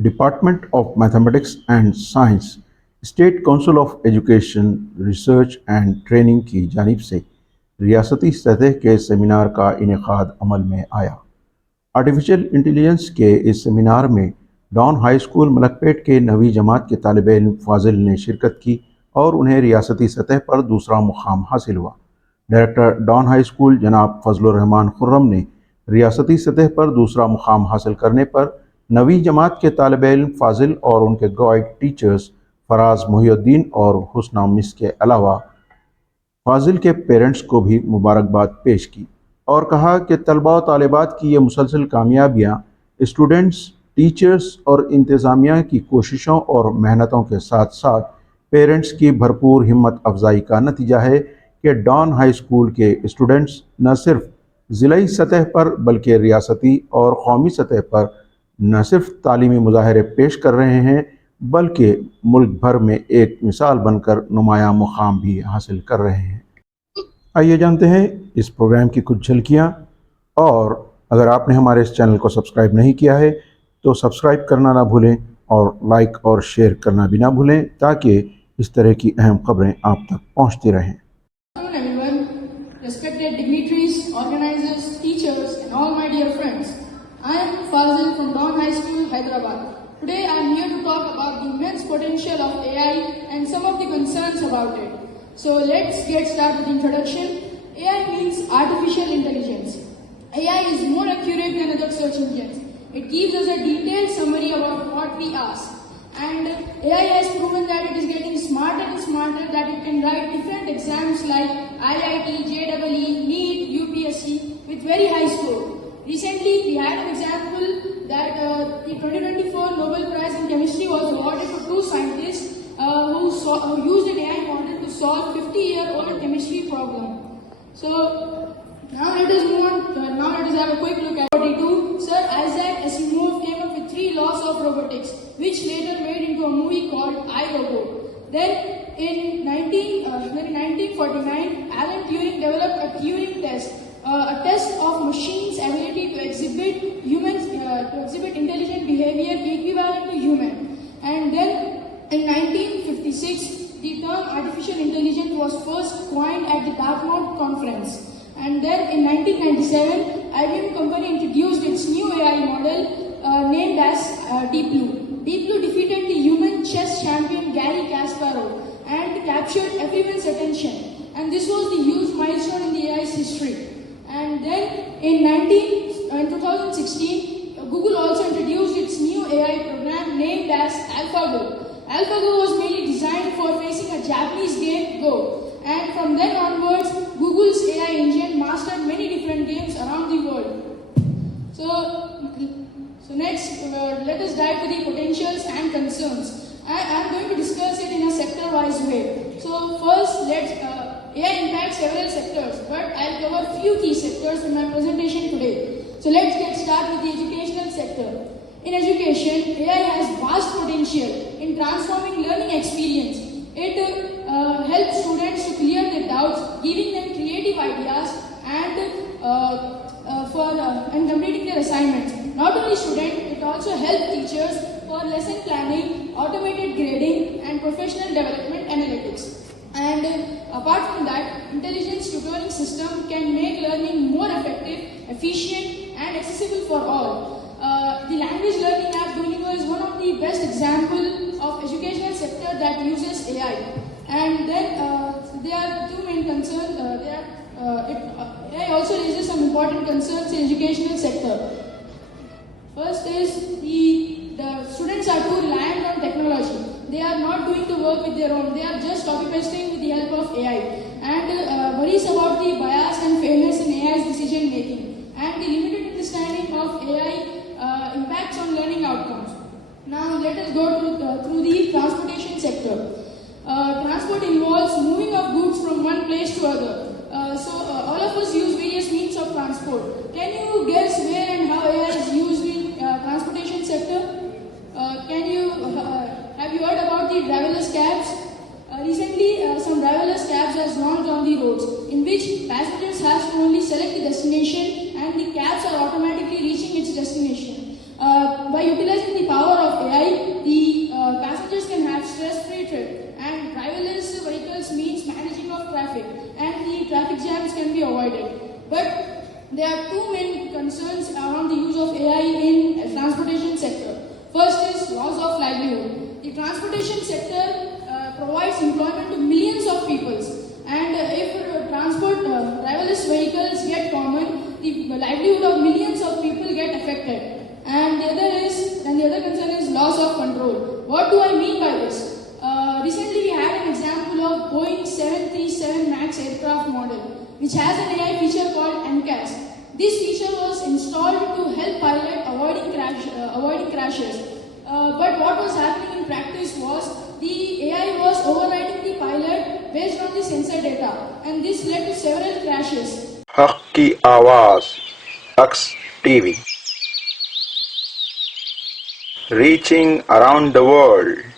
Department of mathematics and science, state council of education, research and training की जानिब से रियासती सतह के सेमिनार का इनेकाद अमल में आया। आर्टिफिशियल इंटेलिजेंस के इस सेमिनार में डॉन हाई स्कूल मलकपेट के 9वीं जमात के तालिब इल्म फाजिल ने शिरकत की और उन्हें रियासती सतह पर दूसरा मुकाम हासिल हुआ। डायरेक्टर डॉन हाई स्कूल जनाब फजल रहमान खुर्रम ने रियासती सतह पर दूसरा मुकाम हासिल करने पर 9वीं जमात के तालिब इल्म फाजिल और उनके गाइड टीचर्स फराज मोहिउद्दीन और हुस्ना मिस के अलावा फाजिल के पेरेंट्स को भी मुबारकबाद पेश की और कहा कि तलबा और तालिबात की ये मुसलसल कामयाबियाँ स्टूडेंट्स, टीचर्स और इंतज़ामिया की कोशिशों और मेहनतों के साथ साथ पेरेंट्स की भरपूर हिम्मत अफजाई का नतीजा है कि डॉन हाई स्कूल के स्टूडेंट्स न सिर्फ ज़िलाई सतह पर बल्कि रियासती और कौमी सतह पर न सिर्फ तालीमी मुजाहरे पेश कर रहे हैं बल्कि मुल्क भर में एक मिसाल बनकर नुमाया मुकाम भी हासिल कर रहे हैं। आइए जानते हैं इस प्रोग्राम की कुछ झलकियाँ। और अगर आपने हमारे इस चैनल को सब्सक्राइब नहीं किया है तो सब्सक्राइब करना ना भूलें और लाइक और शेयर करना भी ना भूलें ताकि इस तरह की अहम खबरें आप तक पहुंचती रहें। Good afternoon, everyone, respected dignitaries, organizers, teachers, and all my dear friends. I am Fazil from Don High School, Hyderabad. Today I am here to talk about the immense potential of AI and some of the concerns about it. So let's get started with the introduction. AI means artificial intelligence. AI is more accurate than other search engines. It gives us a detailed summary about what we ask. And AI has proven that it is getting smarter and smarter, that it can write different exams like IIT, JEE, NEET, UPSC with very high score. Recently, we had an example that the 2024 Nobel Prize in Chemistry was awarded for two scientists who used an AI model to solve 50-year-old chemistry problem. So now let us move on. Now let us have a quick look at 42. Sir Isaac Asimov came up with 3 laws of robotics, which later made into a movie called I, Robot. Then in 1949, Alan Turing developed a Turing test, a test of machines' ability to exhibit intelligent behavior equivalent to human. And then in 1956, the term artificial intelligence was first coined at the Dartmouth conference. And then in 1997, IBM company introduced its new AI model named as Deep Blue. Deep Blue defeated the human chess champion Garry Kasparov and captured everyone's attention. And this was the huge milestone in the AI's history. And then in 2016, Google also introduced its new AI program named as AlphaGo. AlphaGo was mainly designed for facing a Japanese game Go. And from then onwards, Google's AI engine mastered many different games around the world. So next, let us dive to the potentials and concerns. I am going to discuss it in a sector-wise way. So first, AI impacts several sectors, but I'll cover few key sectors in my presentation today. So let's get started with the educational sector. In education, AI has vast potential in transforming learning experience. It helps students to clear their doubts, giving them creative ideas and completing their assignments. Not only students, it also helps teachers for lesson planning, automated grading, and professional development analytics. And apart from that, intelligence tutoring system can make learning more effective, efficient, and accessible for all. The language learning app Duolingo is one of the best examples of educational sector that uses AI. And then there are two main concerns. AI also raises some important concerns in educational sector. First is the students are too reliant on technology. They are not doing the work with their own. They are just copy-pasting with the help of AI. And worries about the bias and fairness in AI's decision making. And the limited understanding of AI impacts on learning outcomes. Now let us go through the transportation sector. Transport involves moving of goods from one place to other. All of us use various means of transport. Can you guess where and how AI is used in transportation sector? Have you heard about the driverless cabs? Recently, some driverless cabs has launched on the roads, in which passengers have to only select the destination and the cabs are automatically reaching its destination. By utilizing the power of There are two main concerns around the use of AI in transportation sector. First is loss of livelihood. The transportation sector provides employment to millions of people, and if driverless vehicles get common, the livelihood of millions of people get affected. And the other concern is loss of control. What do I mean by this? Recently, we had an example of Boeing 737 MAX aircraft model, which has an AI feature called MCAS. This feature was installed to help pilot avoiding crashes. But what was happening in practice was the AI was overriding the pilot based on the sensor data, and this led to several crashes. हक की आवाज अक्स TV, reaching around the world.